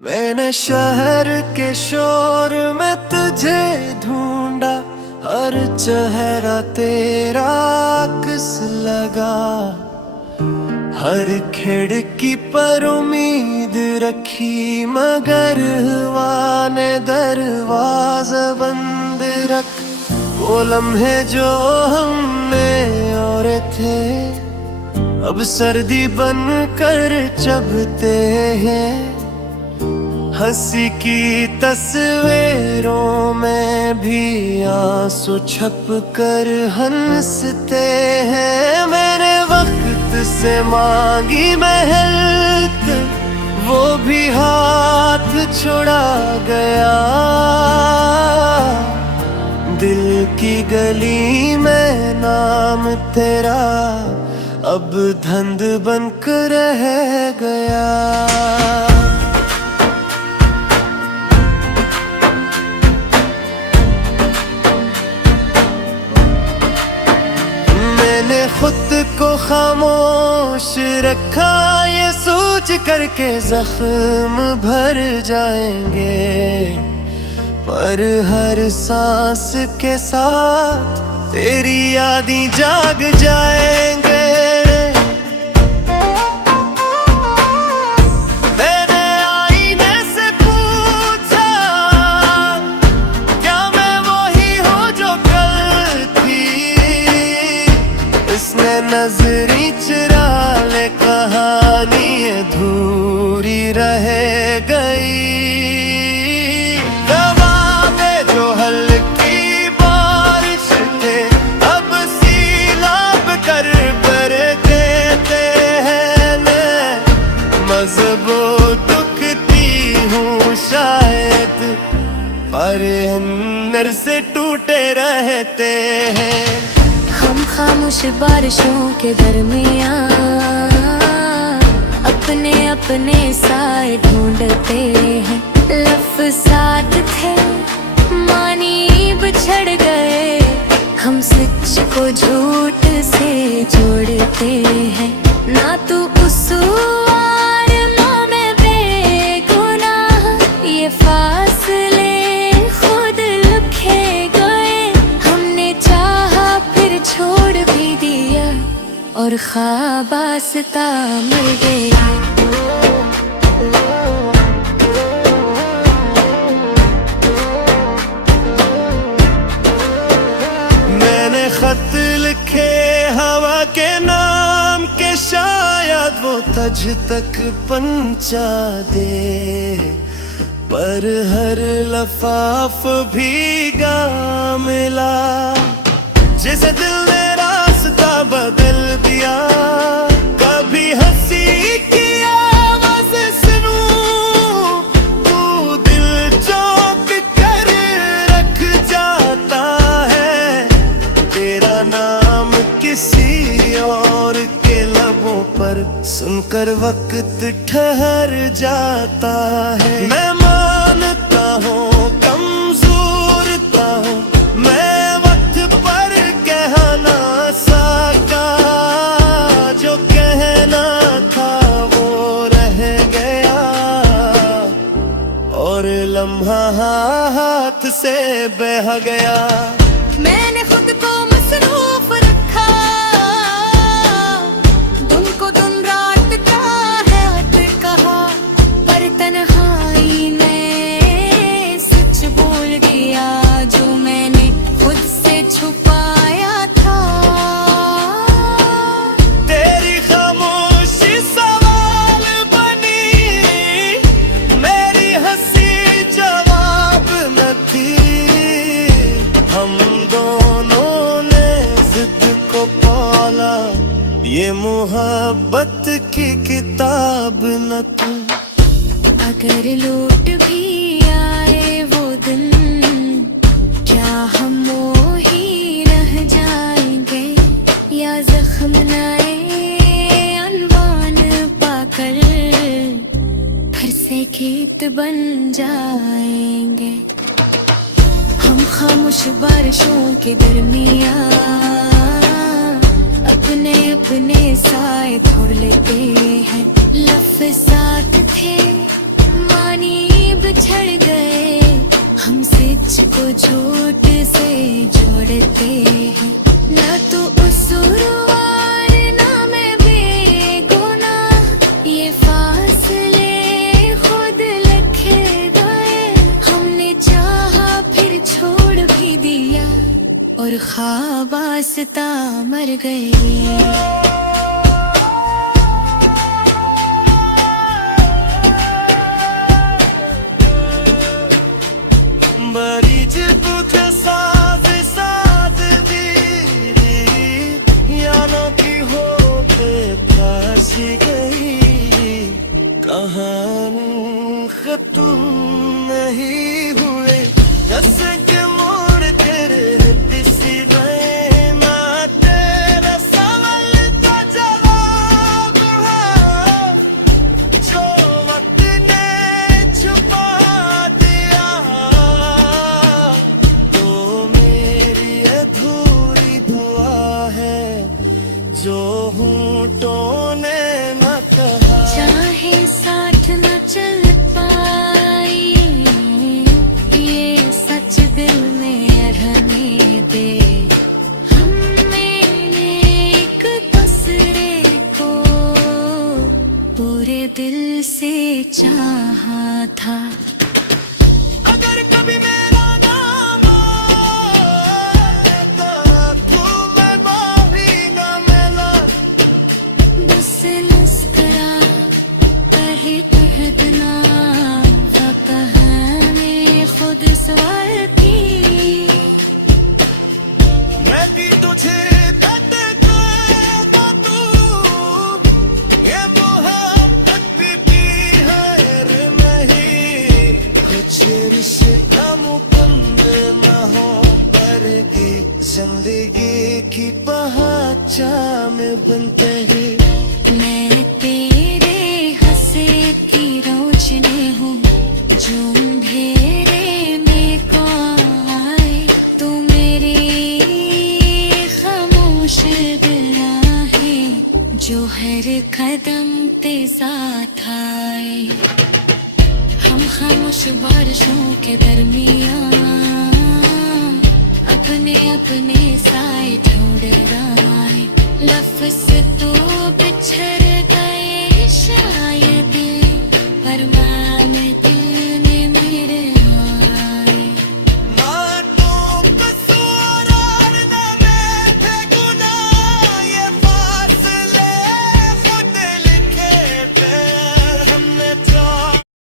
मैंने शहर के शोर में तुझे ढूंढा, हर चेहरा तेरा किस लगा। हर खिड़की पर उम्मीद रखी, मगर हवा ने दरवाजा बंद रख। वो लम्हे जो हमने और थे, अब सर्दी बन कर चुभते हैं। हंसी की तस्वीरों में भी आंसू छप कर हंसते हैं। मैंने वक्त से मांगी मेहनत, वो भी हाथ छुड़ा गया। दिल की गली में नाम तेरा अब धंध बनकर रह गया। खुद को खामोश रखा, ये सोच करके जख्म भर जाएंगे। पर हर सांस के साथ तेरी यादें जाग जाएंगे। मैंने आईने से पूछा, क्या मैं वही हूँ जो कल थी। इसने नजरी चुरा ले, कहानी अधूरी रह गई। दबावे जो हल्की बारिश थे, अब सीलाब कर देते हैं। मैं मजबूत दुखती हूँ शायद, पर अंदर से टूटे रहते हैं। हम खामोश बारिशों के दरमियाँ अपने अपने साए ढूंढते हैं। लफ्ज़ात थे मानी बिछड़ गए, हम सच को झूठ से जोड़ते हैं। ना तू उस आरमां में बेगुनाह, ये फासले खुद लिखे गए। हमने चाहा फिर छोड़ भी दिया, और ख्वाब आस्ता मर गया। मैंने खत लिखे हवा के नाम के, शायद वो तुझ तक पहुंचा दे। पर हर लफाफ भीगा मिला, जैसे दिल ने रास्ता बदल दिया। कभी हंसी की आवाज सुनूं, तू दिल चौंक कर रख जाता है। तेरा नाम किसी और के लबों पर सुनकर वक्त ठहर जाता है। मैं मानता हूँ कमजोरता हूँ, मैं वक्त पर कहना सका। जो कहना था वो रह गया, और लम्हा हाथ से बह गया। मैंने खुद को मसरूफ रखा, तुमको दिन रात का है हद कहा। पर तन्हाई ने सच बोल दिया, जो मैंने खुद से छुपाया था। तेरी खामोशी सवाल बनी, मेरी हंसी जवाब न थी। हम दोनों ने जिद को पाला, ये मोहब्बत की किताब न थी। अगर लौट भी आए वो दिन, क्या हम वो ही रह जाएंगे। या जख्म नए अनवान पाकर फिर से गीत बन जाएंगे। हम खामोश बारिशों के दरमियाँ अपने अपने साए छोड़ लेते हैं। लफ्ज़ात थे मानी झूठ से जोड़ते हैं। ना तू कसूरवार ना मैं बेगुनाह, ये फासले खुद लिखे गए। हमने चाहा फिर छोड़ भी दिया और ख्वाब आस्ता मर गए। मरीज बुध साथ साथ दीरी याना की होके फांसी गई। कहानी खत्म नहीं हुए दस के मोड़ तेरे दिसी गए। ना तेरा सवाल का जवाब है जो वक्त ने छुपा दिया। तो मेरी अधूरी दुआ है जो होंठों ने न कहा। चाहे साथ न चल पाई ये सच दिल में रहने दे। हमने एक दूसरे को पूरे दिल से चाहा था। अगर कभी मेरा नाम आए तो तू मैं माफी न मिला। बस मुस्कुरा कहे कहना कहानी खुद सवाल की। मैं भी तुझे देता तू ये मोहब्बत भी है रे नहीं। कुछ रिश्ता मुकम्मल न हो पर भी जिंदगी की पहचान में बनते हैं। मैं तेरे हंसे की रोशनी हूँ जो अंधेरे में को आए। तू मेरी खामोश दिया है जो हर कदम ते साथ आए। हम खामोश बारिशों के दरमियां अपने अपने साए ढूंढ रहा है। लफ्ज़ तो बिछड़ गए शायद